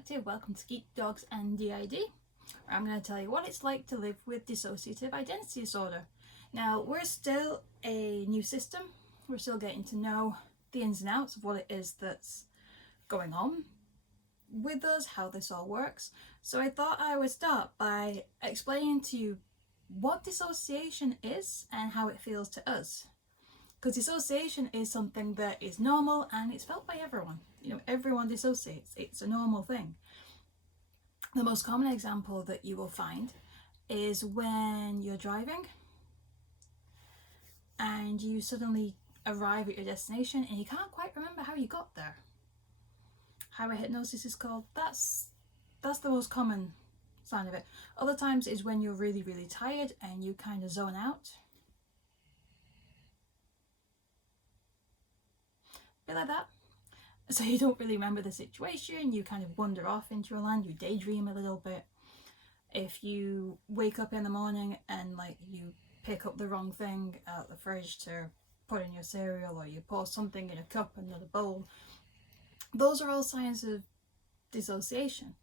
Detective. Welcome to Geek Dogs and DID, where I'm going to tell you what it's like to live with dissociative identity disorder. Now, we're still a new system. We're still getting to know the ins and outs of what it is that's going on with us, how this all works. So I thought I would start by explaining to you what dissociation is and how it feels to us. Because dissociation is something that is normal and it's felt by everyone. You know, everyone dissociates. It's a normal thing. The most common example that you will find is when you're driving and you suddenly arrive at your destination and you can't quite remember how you got there. How hypnosis is called. That's the most common sign of it. Other times is when you're really, really tired and you kind of zone out. A bit like that. So you don't really remember the situation, you kind of wander off into a land, you daydream a little bit. If you wake up in the morning and you pick up the wrong thing out the fridge to put in your cereal, or you pour something in a cup and not a bowl, those are all signs of dissociation.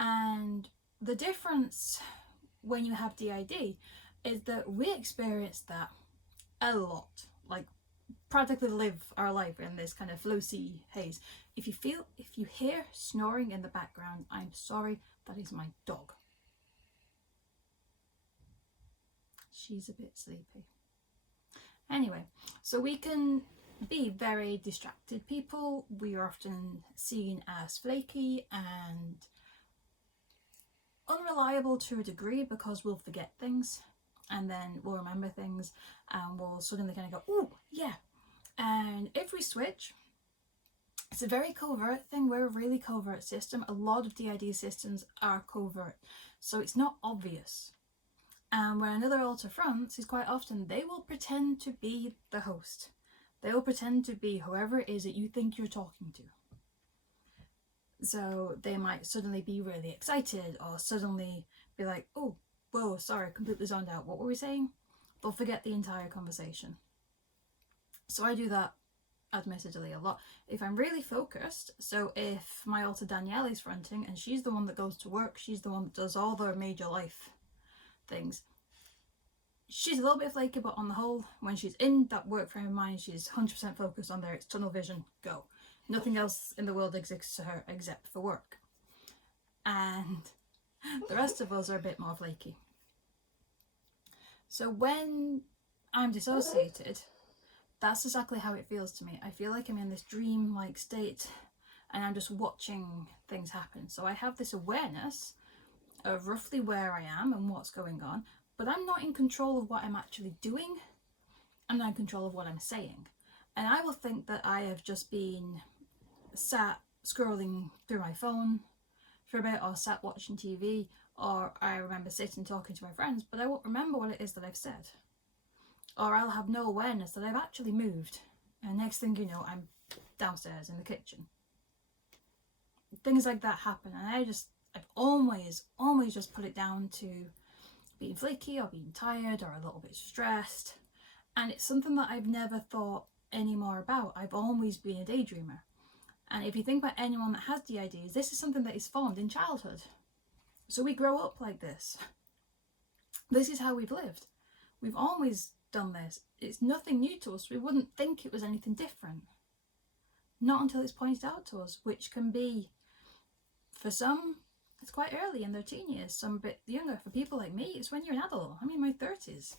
And the difference when you have DID is that we experience that a lot, practically live our life in this kind of floaty haze. If you hear snoring in the background, I'm sorry, that is my dog. She's a bit sleepy. Anyway, so we can be very distracted people. We are often seen as flaky and unreliable to a degree because we'll forget things and then we'll remember things and we'll suddenly kind of go, oh yeah. And if we switch, it's a very covert thing. We're a really covert system. A lot of DID systems are covert, so it's not obvious. And where another alter fronts is quite often they will pretend to be the host. They will pretend to be whoever it is that you think you're talking to. So they might suddenly be really excited or suddenly be like, oh, whoa, sorry, completely zoned out. What were we saying? They'll forget the entire conversation. So I do that admittedly a lot. If I'm really focused, so if my alter Danielle is fronting and she's the one that goes to work, she's the one that does all the major life things, she's a little bit flaky, but on the whole, when she's in that work frame of mind, she's 100% focused on there. It's tunnel vision, go. Nothing else in the world exists to her except for work. And the rest of us are a bit more flaky. So when I'm dissociated, that's exactly how it feels to me. I feel like I'm in this dream-like state and I'm just watching things happen. So I have this awareness of roughly where I am and what's going on, but I'm not in control of what I'm actually doing. I'm not in control of what I'm saying. And I will think that I have just been sat scrolling through my phone for a bit, or sat watching TV, or I remember sitting talking to my friends, but I won't remember what it is that I've said. Or I'll have no awareness that I've actually moved. And next thing you know, I'm downstairs in the kitchen. Things like that happen. And I've always just put it down to being flaky or being tired or a little bit stressed. And it's something that I've never thought any more about. I've always been a daydreamer. And if you think about anyone that has DIDs, this is something that is formed in childhood. So we grow up like this. This is how we've lived. We've always done this. It's nothing new to us. We wouldn't think it was anything different. Not until it's pointed out to us, which can be, for some, it's quite early in their teen years, some a bit younger. For people like me, it's when you're an adult. I'm in my 30s.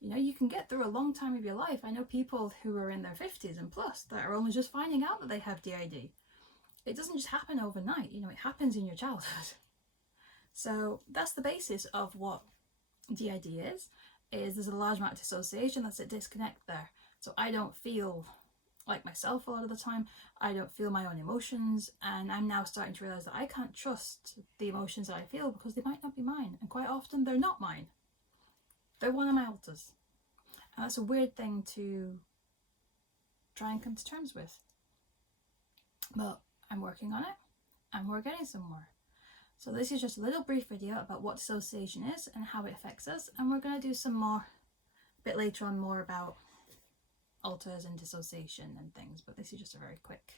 You know, you can get through a long time of your life. I know people who are in their 50s and plus that are only just finding out that they have DID. It doesn't just happen overnight, you know, it happens in your childhood. So that's the basis of what DID is there's a large amount of dissociation. That's a disconnect there. So I don't feel like myself a lot of the time. I don't feel my own emotions, and I'm now starting to realize that I can't trust the emotions that I feel because they might not be mine, and quite often they're not mine. They're one of my alters. And that's a weird thing to try and come to terms with. But I'm working on it and we're getting somewhere. So this is just a little brief video about what dissociation is and how it affects us, and we're going to do some more a bit later on, more about alters and dissociation and things, but this is just a very quick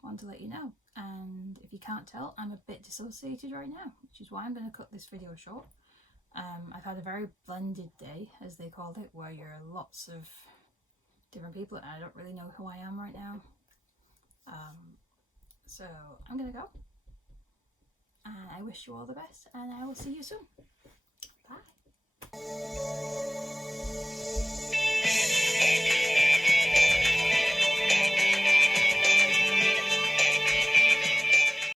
one. wanted to let you know. And if you can't tell, I'm a bit dissociated right now, which is why I'm going to cut this video short. I've had a very blended day, as they called it, where you're lots of different people and I don't really know who I am right now. So I'm going to go. And I wish you all the best, and I will see you soon. Bye.